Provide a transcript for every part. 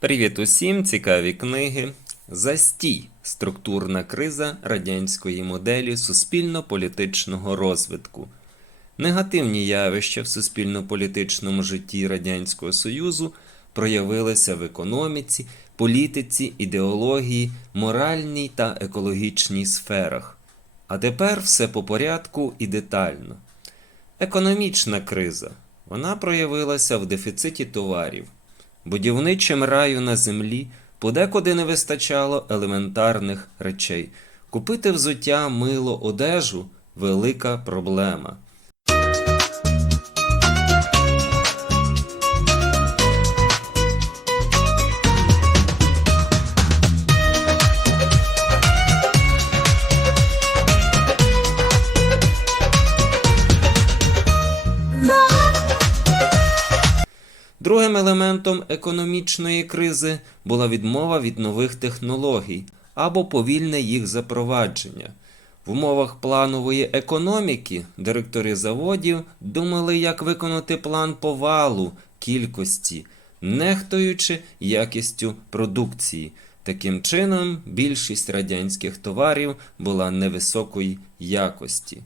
Привіт усім! Цікаві книги. Застій. Структурна криза радянської моделі суспільно-політичного розвитку. Негативні явища в суспільно-політичному житті Радянського Союзу проявилися в економіці, політиці, ідеології, моральній та екологічній сферах. А тепер все по порядку і детально. Економічна криза. Вона проявилася в дефіциті товарів. Будівничим раю на землі подекуди не вистачало елементарних речей. Купити взуття, мило, одежу велика проблема. Другим елементом економічної кризи була відмова від нових технологій або повільне їх запровадження. В умовах планової економіки директори заводів думали, як виконати план повалу кількості, нехтуючи якістю продукції. Таким чином, більшість радянських товарів була невисокої якості.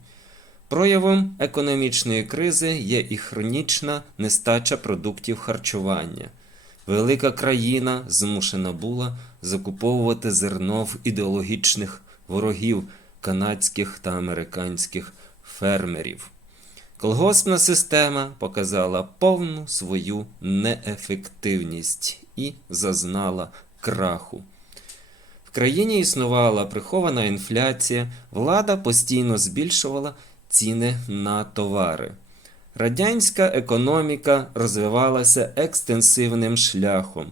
Проявом економічної кризи є і хронічна нестача продуктів харчування. Велика країна змушена була закуповувати зерно в ідеологічних ворогів канадських та американських фермерів. Колгоспна система показала повну свою неефективність і зазнала краху. В країні існувала прихована інфляція, влада постійно збільшувала ціни на товари. Радянська економіка розвивалася екстенсивним шляхом.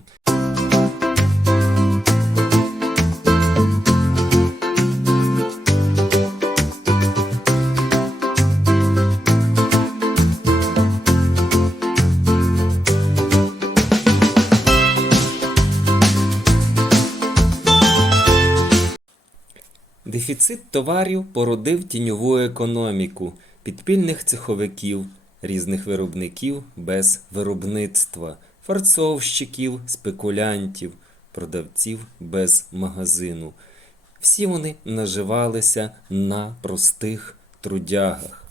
Дефіцит товарів породив тіньову економіку, підпільних цеховиків, різних виробників без виробництва, фарцовщиків, спекулянтів, продавців без магазину. Всі вони наживалися на простих трудягах.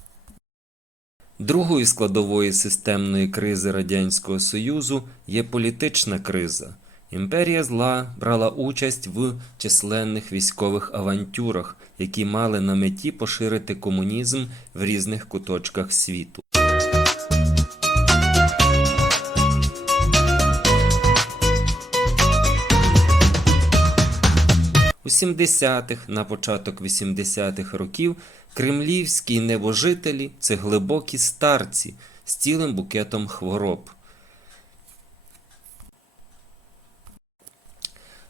Другою складовою системної кризи Радянського Союзу є політична криза. Імперія зла брала участь в численних військових авантюрах, які мали на меті поширити комунізм в різних куточках світу. У 70-х, на початок 80-х років кремлівські небожителі це глибокі старці з цілим букетом хвороб.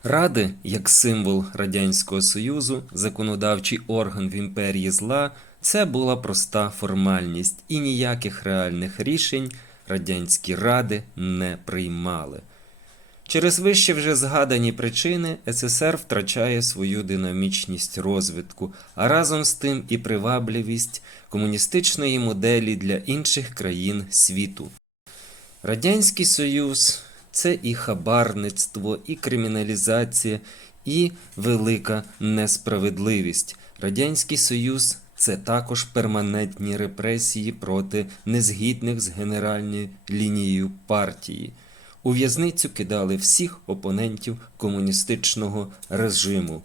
Ради, як символ Радянського Союзу, законодавчий орган в імперії зла, це була проста формальність, і ніяких реальних рішень радянські ради не приймали. Через вище вже згадані причини СССР втрачає свою динамічність розвитку, а разом з тим і привабливість комуністичної моделі для інших країн світу. Радянський Союз це і хабарництво, і криміналізація, і велика несправедливість. Радянський Союз це також перманентні репресії проти незгідних з генеральною лінією партії. У в'язницю кидали всіх опонентів комуністичного режиму.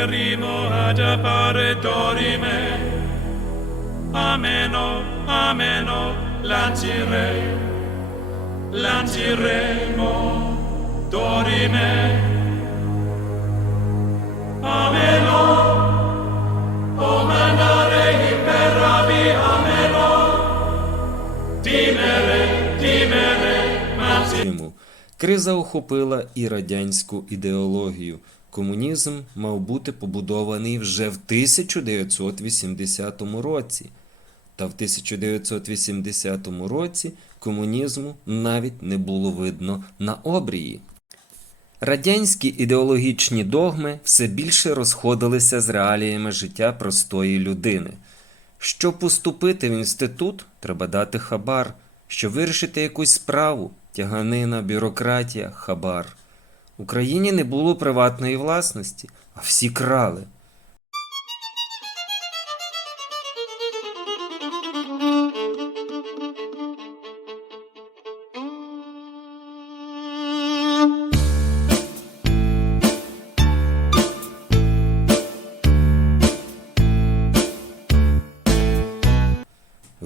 Interimo ad appare dorime, ameno, ameno, lancire, lanciremo, dorime, ameno, o mandare imperavi, ameno, dimere, dimere, режиму. Криза охопила і радянську ідеологію. Комунізм мав бути побудований вже в 1980 році. Та в 1980 році комунізму навіть не було видно на обрії. Радянські ідеологічні догми все більше розходилися з реаліями життя простої людини. Щоб поступити в інститут, треба дати хабар. Щоб вирішити якусь справу, тяганина, бюрократія, хабар. Україні не було приватної власності, а всі крали.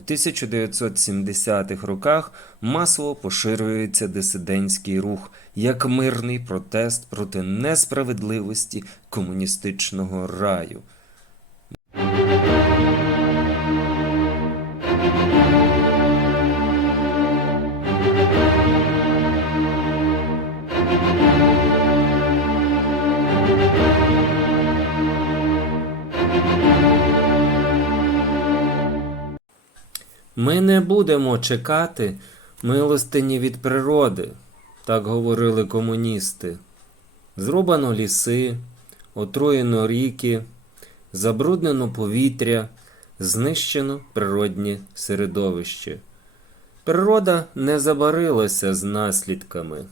1970-х роках масово поширюється дисидентський рух як мирний протест проти несправедливості комуністичного раю. Ми не будемо чекати милостині від природи, так говорили комуністи. Зрубано ліси, отруєно ріки, забруднено повітря, знищено природні середовище. Природа не забарилася з наслідками.